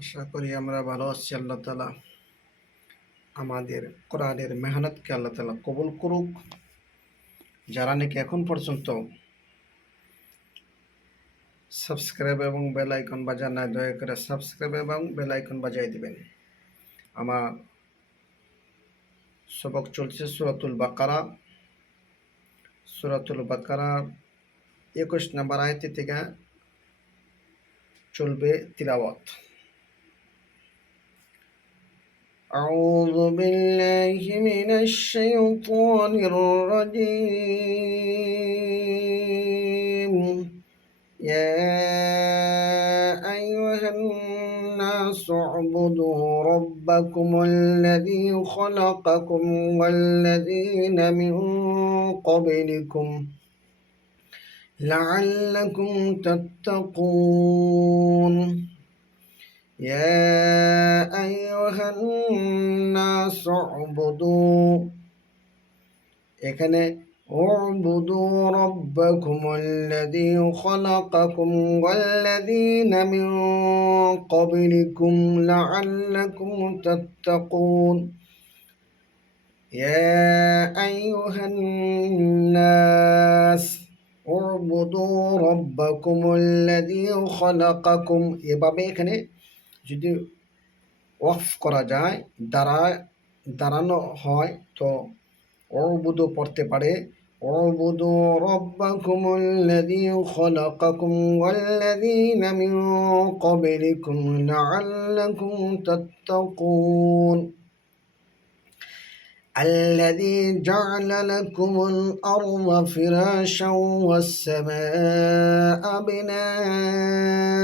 আশা করি আমরা ভালো আছি। আল্লাহ তালা আমাদের কোরআনের মেহনতকে আল্লাহ তালা কবুল করুক। যারা নাকি এখন পর্যন্ত সাবস্ক্রাইব এবং বেল আইকন বাজান না, দয়া করে সাবস্ক্রাইব এবং বেল আইকন বাজাই দিবেন। আমার সবক চলছে সূরাতুল বাকারা 21 নম্বর আয়াত থেকে চলবে তিলাওয়াত। أعوذ بالله من الشيطان الرجيم. يا أيها الناس اعبدوا ربكم الذي خلقكم والذين من قبلكم لعلكم تتقون. يا أيها الناس اعبدوا এখানে اعبدوا ربكم الذي خلقكم والذين من قبلكم لعلكم تتقون. يا أيها الناس اعبدوا ربكم الذي خلقكم। এভাবে এখানে যদি ওয়াকফ করা যায়, দাঁড়ানো হয় তো উবুদু পড়তে পারে। উবুদু রাব্বাকুমুল্লাযী খালাকাকুম ওয়াল্লাযীনা মিন ক্বাবলিকুম লাআল্লাকুম তাত্তাকুন। الذي جعل لكم الأرض فراشا والسماء بناء.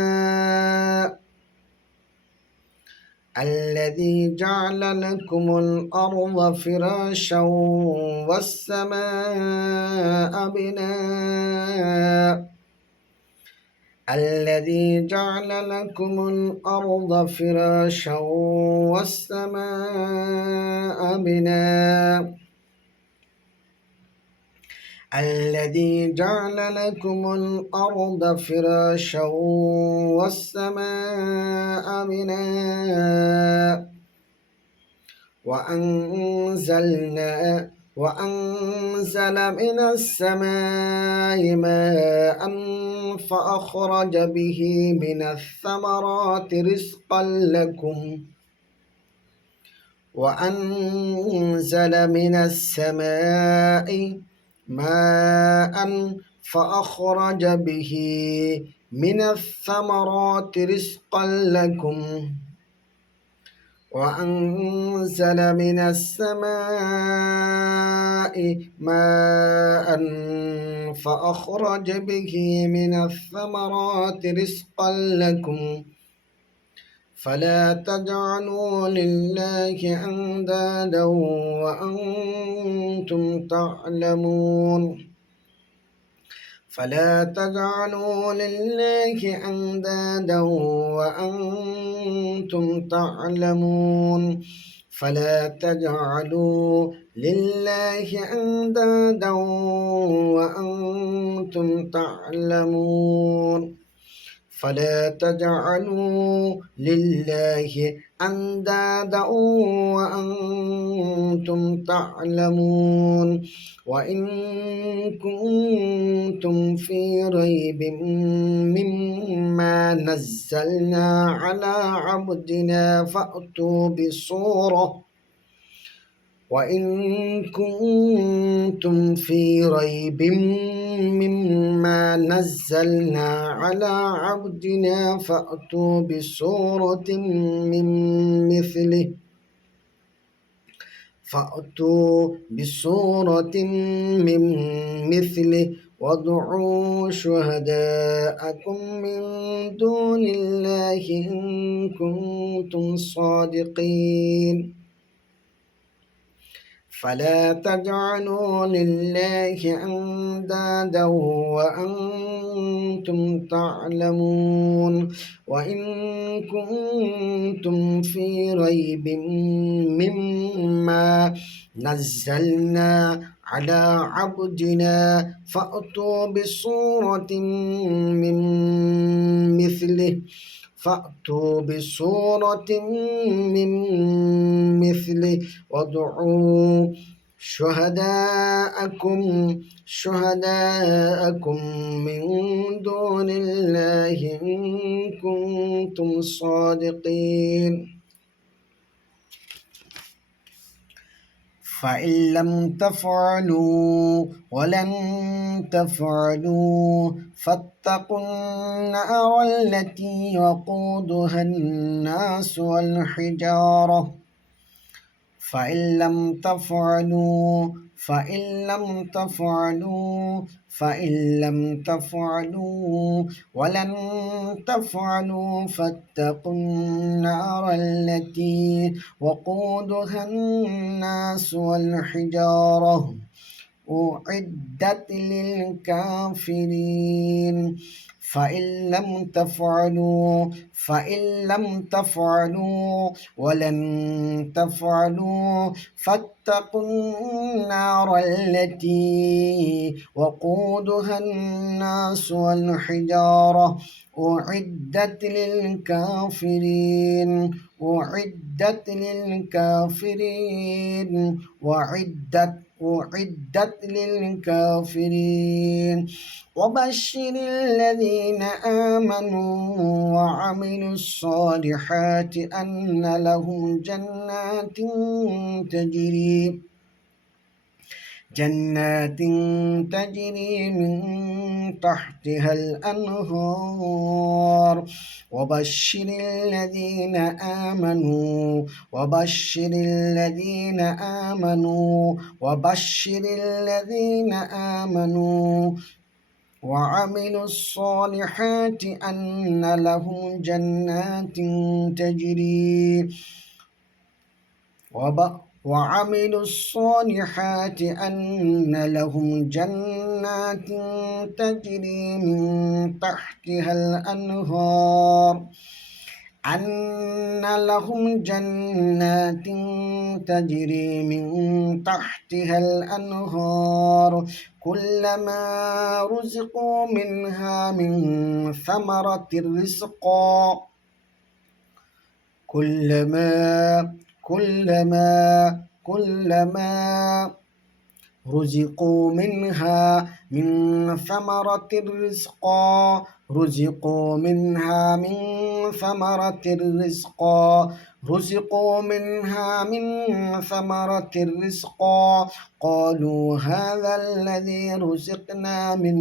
الذي جعل لكم الأرض فراشا والسماء بناء. الذي جعل لكم الأرض فراشا والسماء بناء. الذي جعل لكم الأرض فراشا والسماء بناء. وأنزل من السماء ماء فأخرج به من الثمرات رزقا لكم. وأنزل من السماء ماء فأخرج به من الثمرات رزقا لكم. وأنزل من السماء ماء فأخرج به من الثمرات رزقا لكم. فلا تجعلوا لله أندادا وأنتم تعلمون. فلا تجعلوا لله أندادا وأنتم تعلمون. فلا تجعلوا لله أندادا وأنتم تعلمون. فلا تجعلوا لله أندادا وأنتم تعلمون. وإن كنتم في ريب مما نزلنا على عبدنا وإن كنتم في ريب مما نزلنا على عبدنا فأتوا بسورة من مثله وادعوا شهداءكم من دون الله إن كنتم صادقين. فلا تجعلوا لله أندادا وأنتم تعلمون. وإن كنتم في ريب مما نزلنا على عبدنا فأتوا بسورة من مثله فأتوا بسورة من مثله وادعوا شهداءكم شهداءكم من دون الله إن كنتم صادقين. فإن لم تفعلوا ولن تفعلوا فاتقوا النار التي وقودها الناس والحجارة. فإن لم تفعلوا ولن تفعلوا فاتقوا النار التي وقودها الناس والحجارة أعدت للكافرين. فإن لم تفعلوا ولن تفعلوا فاتقوا النار التي وقودها الناس والحجارة أعدت للكافرين أعدت للكافرين. وبشر الذين آمنوا وعملوا الصالحات أن لهم جنات تجري من تحتها الأنهار. وبشر الذين آمنوا وعملوا الصالحات أن لهم جنات تجري من تحتها الأنهار. كلما رزقوا منها من ثمرة رزقا قالوا هذا الذي رزقنا من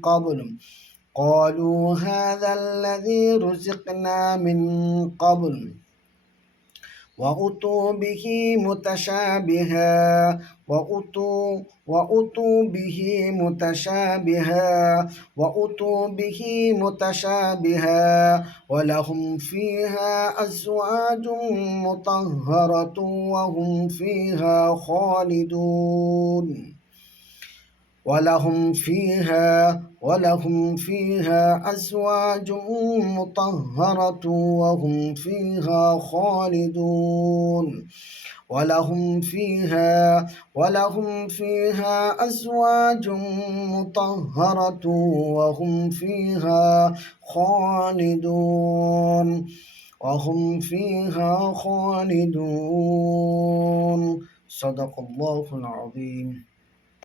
قبل قالوا هذا الذي رزقنا من قبل وأتوا به متشابها ولهم فيها أزواج مطهرة وهم فيها خالدون. ولهم فيها أزواج مطهرة وهم فيها خالدون. صدق الله العظيم.